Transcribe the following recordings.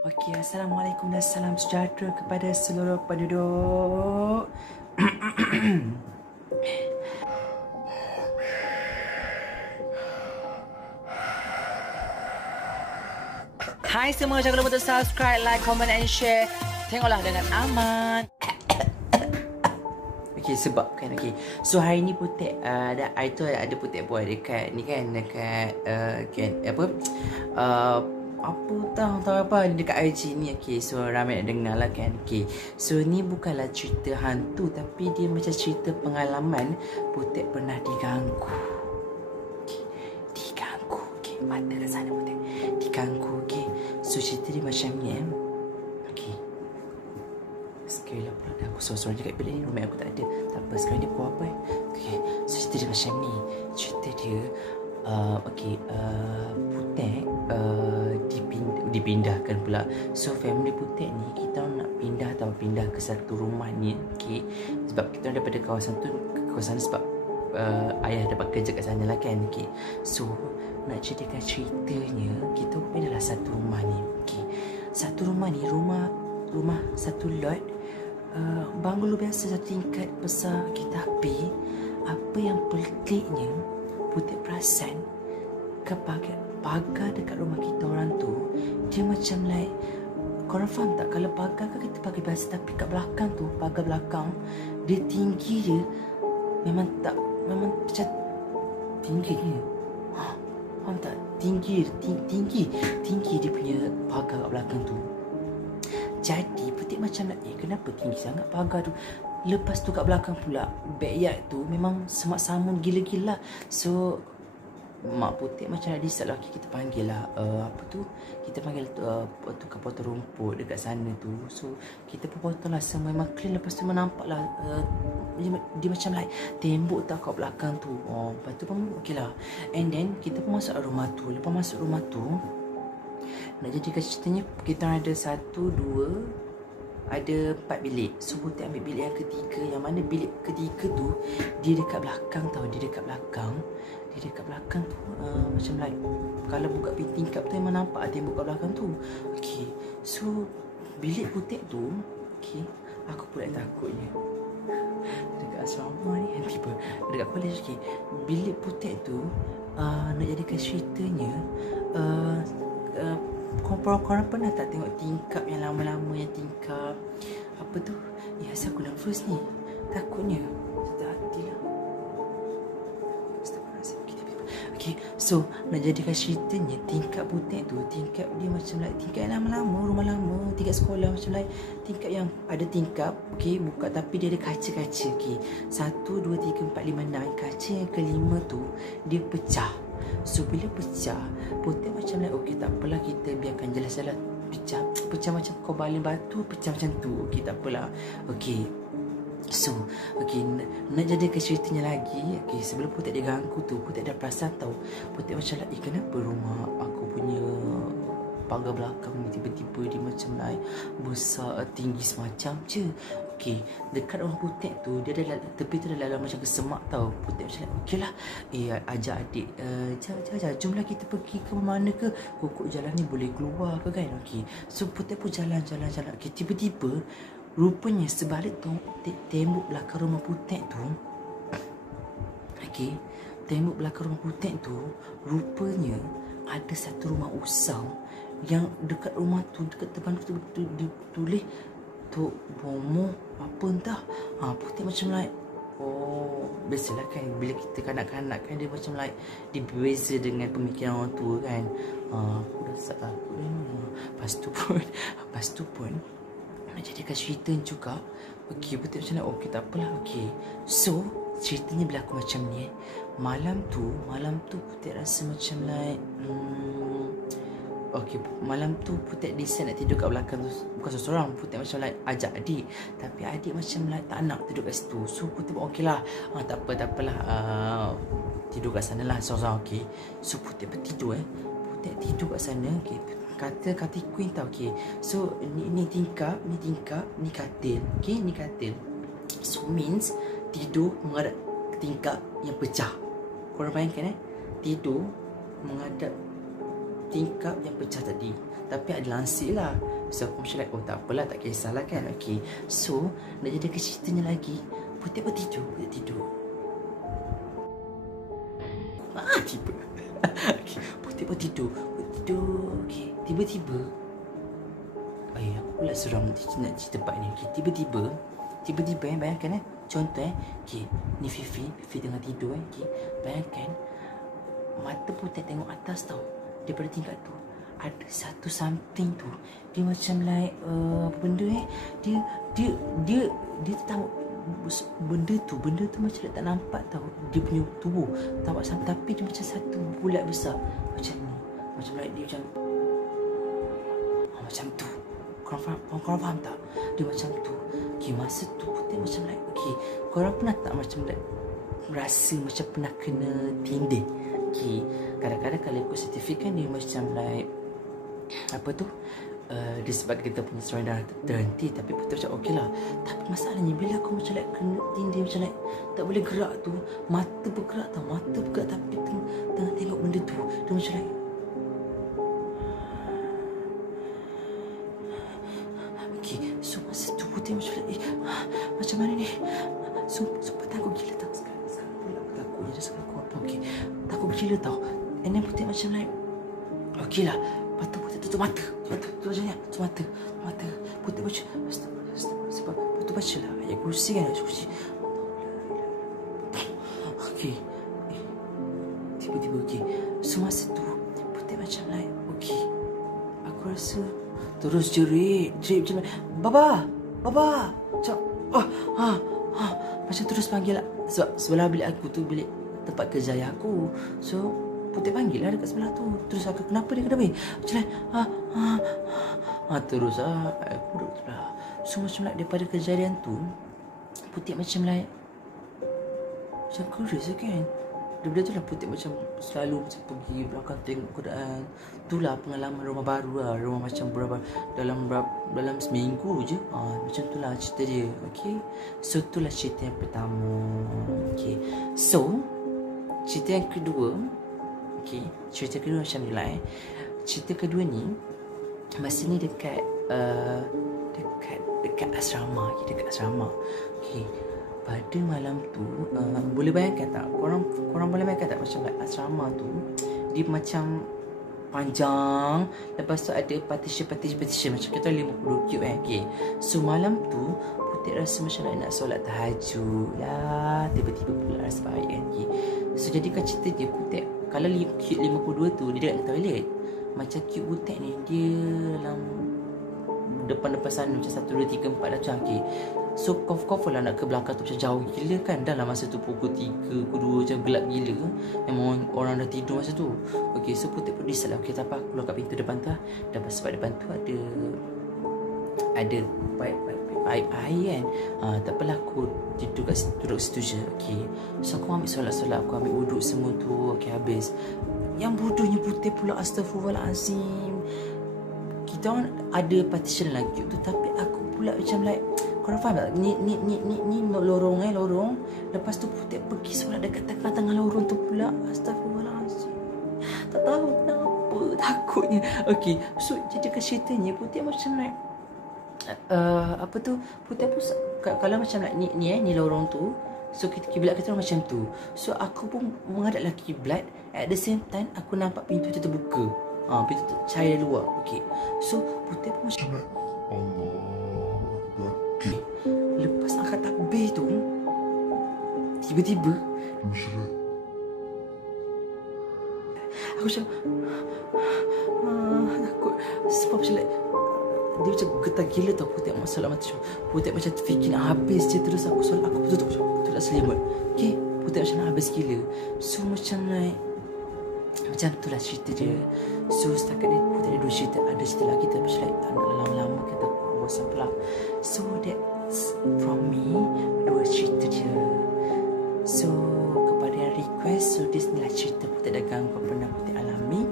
Okey, Assalamualaikum dan salam sejahtera kepada seluruh penduduk. Hai semua, jangan lupa untuk subscribe, like, comment and share. Tengoklah dengan aman. Okey, sebab kan, okey. So hari ni Putek hari tu ada Putek buat dekat ni kan, dekat kan apa tahu apa dekat IG ni. Okey, so ramai nak dengar lah kan. Okey, so ni bukanlah cerita hantu, tapi dia macam cerita pengalaman Putek pernah diganggu. Okey, diganggu. Okey, mata kat sana Putek. Diganggu. Okey, so cerita dia macam ni. Okey, sekali lah pula aku sorang-sorang je kat bilik ni. Rumah aku tak ada. Tak apa, sekarang dia pukul apa Okay, so cerita dia macam ni. Cerita dia Putek dipindahkan pula. So family Putek ni, kita nak pindah ke satu rumah ni. Okay, sebab kita daripada kawasan tu ke kawasan sebab ayah dapat kerja kat sana lah kan. Okay, so nak ceritakan ceritanya, kita pindahlah satu rumah ni. Okay, satu rumah ni, rumah satu lot, banglo biasa, satu tingkat besar. Kita apa yang peliknya, Putek perasan ke pagar dekat rumah kita orang tu, dia macam like, korang faham tak, kalau pagar kan kita pagar biasa, tapi kat belakang tu, pagar belakang dia tinggi dia memang macam tinggi dia. Faham tak? Tinggi dia punya pagar kat belakang tu. Jadi Putek macam nak, kenapa tinggi sangat pagar tu? Lepas tu kat belakang pula, backyard tu memang semak-samun gila-gila. So mak Putek macam nak decide lah. Okay, kita panggil lah kita panggil tukar potong rumput dekat sana tu. So kita pun potong lah semua, memang clean. Lepas tu nampak lah dia macam like tembok tak kat belakang tu. Lepas tu pun okay lah. And then kita pun masuk rumah tu. Lepas masuk rumah tu, nak jadikan ceritanya, kita ada 1, 2, ada 4 bilik. So Putek ambil bilik yang ketiga, yang mana bilik ketiga tu dia dekat belakang tau. Dia dekat belakang tu, macam like kalau buka pintu tingkap tu memang nampak tembok kat belakang tu. Okay, so bilik Putek tu, okay, aku pula takutnya dekat asrama ni kan, tiba dekat college. Okay, bilik Putek tu nak jadikan ceritanya, korang pernah tak tengok tingkap yang lama-lama, yang tingkap apa tu? Asal aku nervous ni, takutnya tak hati lah. Okay, so nak jadikan ceritanya, tingkap Putek tu, tingkap dia macam like tingkap yang lama-lama, rumah lama, tingkap sekolah, macam like tingkap yang ada tingkap, okay, buka tapi dia ada kaca-kaca. Okay, 1, 2, 3, 4, 5, 6. Kaca yang kelima tu dia pecah. So bila pecah, Putek macam like, okay, tak apalah, kita biarkan jelas-jelas pecah macam kau baling batu, pecah macam tu. Okay, tak apalah. Okay, so okay, nak jadikan ceritanya lagi. Okay, sebelum Putek diganggu tu, Putek dah perasan tau. Putek macam like, kenapa rumah aku punya pagar belakang ni tiba-tiba dia macam like besar, tinggi semacam je. Okay, dekat rumah Putek tu, dia ada tepi tu ada macam kesemak tau. Putek macam like, okey lah, ajak adik, jomlah kita pergi ke mana ke, kok jalan ni boleh keluar ke kan. Okay, so Putek pun jalan. Okay, tiba-tiba rupanya sebalik tu, tembok belakang rumah Putek tu, okay, tembok belakang rumah Putek tu, rupanya ada satu rumah usang yang dekat rumah tu, dekat depan tu tulis Tok Bomo apa entah. Putek macam like, biasalah kan, bila kita kanak-kanak kan, dia macam like dia berbeza dengan pemikiran orang tua kan. Aku dah takut dah. Lepas tu pun nak jadikan cerita juga. Okay, Putek macam like, okay, tak apalah. Okay, so ceritanya berlaku macam ni. Malam tu Putek rasa macam like okay, malam tu Putek decide nak tidur kat belakang tu. Bukan seorang, Putek macam like ajak adik, tapi adik macam like tak nak tidur kat situ. So Putek pun okey lah, tak apalah, tidur kat sana lah seorang. Okay, so Putek pun tidur. Putek tidur kat sana. Okay, katil queen tau. Okay, so ni tingkap, ni katil. Okay, ni katil. So means tidur menghadap tingkap yang pecah. Korang bayangkan tidur menghadap tingkap yang pecah tadi. tapi ada lansir lah. So aku macam like, oh tak apalah, tak kisahlah kan. Okay, so nak jadi ke ceritanya lagi, Putih pun tidur. Tiba. Okay, Putih pun tidur. Okay, tiba-tiba aku pula seram nak cerita part ni. Okay, tiba-tiba bayangkan contoh okay, ni Fifi tengah tidur okay, bayangkan mata Putih tengok atas tau. Daripada tingkat tu ada satu something tu, dia macam like apa benda dia tahu benda tu macam tak nampak tau, dia punya tubuh tampak sama, tapi dia macam satu bulat besar macam ni, macam like dia macam tu. Korang faham tak? Dia macam tu. Okay, masa tu Putih macam like, okay, korang pernah tak macam like rasa macam pernah kena tindih? Okay, kadang-kadang kalau ikut sertifik kan dia macam like apa tu, disebabkan kita punya serangan darah terhenti, tapi Putih macam okey lah. Tapi masalahnya bila aku macam like kena tindih macam like tak boleh gerak tu, mata bergerak tapi tengah tengok benda tu, dia macam like okay. So masa tu Putih macam like macam mana ni, sumpah takut gila tau. Sekarang pula aku takut je, sekarang aku apa okay, takut gila tau. And then Putih macam like okey lah. Lepas tu Putih tutup mata. Putih baca. Sebab Putih baca lah ayat kursi kan, ayat kursi. Okey. Tiba-tiba okey. So masa tu Putih macam like okey, aku rasa terus jerit macam Baba. Macam macam terus panggil lah. Sebab sebelah bilik aku tu bilik tempat kerja ayah aku. So Putih panggil lah dekat sebelah tu. Terus aku, kenapa dia macam like terus aku duduk sebelah. So macam like daripada kejadian tu Putih macam like macam curious kan. Daripada tu lah Putih macam selalu macam pergi belakang tengok keadaan. Itulah pengalaman rumah baru lah. Rumah macam dalam seminggu je. Macam tu lah cerita dia. Okay, so itulah cerita yang pertama. Okay, so cerita yang kedua. Okay, cerita kedua macam ni lah Cerita kedua ni masa ni dekat asrama. Okay, pada malam tu boleh bayangkan tak, korang boleh bayangkan tak macam like asrama tu dia macam panjang, lepas tu ada partition macam kita 50 cube okay. So malam tu Putih rasa macam nak solat tahajud lah, tiba-tiba pula rasa baik kan okay. So jadikan cerita dia Putih kalau cube 52 tu dia dekat toilet, macam cube Butek ni dia dalam depan sana macam 1, 2, 3, 4 macam okay. So cover lah nak ke belakang tu macam jauh gila kan. Dalam masa tu pukul 3, pukul 2 macam gelap gila. Memang orang dah tidur masa tu. Okay, so Putih pun decide lah, okay tak apa, aku keluar kat pintu depan tu lah. Dan sebab depan tu ada pipe air kan. Tak apalah, aku duduk situ je. Okay, so aku ambil solat, aku ambil wuduk semua tu. Okay, habis. Yang bodohnya Putih pula, astagfirullahalazim, kita orang ada partition lagi tu, tapi aku pula macam like, korang faham tak? Ni lorong. Lepas tu Putih pergi solat dekat tengah lorong tu pula. Astagfirullahalazim, tak tahu kenapa, takutnya. Okay, so jadi ceritanya Putih macam like apa tu, Putih pun kalau macam like ni lorong tu. So kiblat kita macam tu. So aku pun menghadaplah kiblat. At the same time aku nampak pintu tu terbuka. Pintu tu cahaya luar. Okay, so Putih pun macam Allah. Okay, lepas angkat takbir tu tiba-tiba aku macam takut. Sebab macam like dia macam getar gila tau. Putih masalah macam Putih macam terfikir nak habis je. Terus aku solat, aku tutup selimut. Okay, Putih macam nak habis gila. So macam like macam tu lah cerita dia. So setakat ni Putih ada 2 cerita. Ada cerita lagi tapi macam like tak nak lama-lama kata aku bosan pula. So that's from me, 2 cerita dia. So kepada yang request, so this ni lah cerita Putih dah gangguan pernah Putih alami.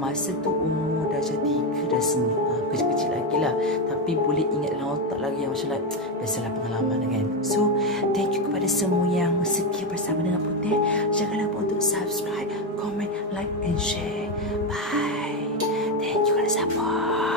Masa tu umur darjah 3 dah sini. Kecil-kecil lagi lah, tapi boleh ingat dalam otak lagi yang macam like biasalah pengalaman kan. So thank you kepada semua yang setia bersama dengan Putih. Jangan lupa untuk subscribe, comment, like and share. Bye. Thank you kerana Sabar.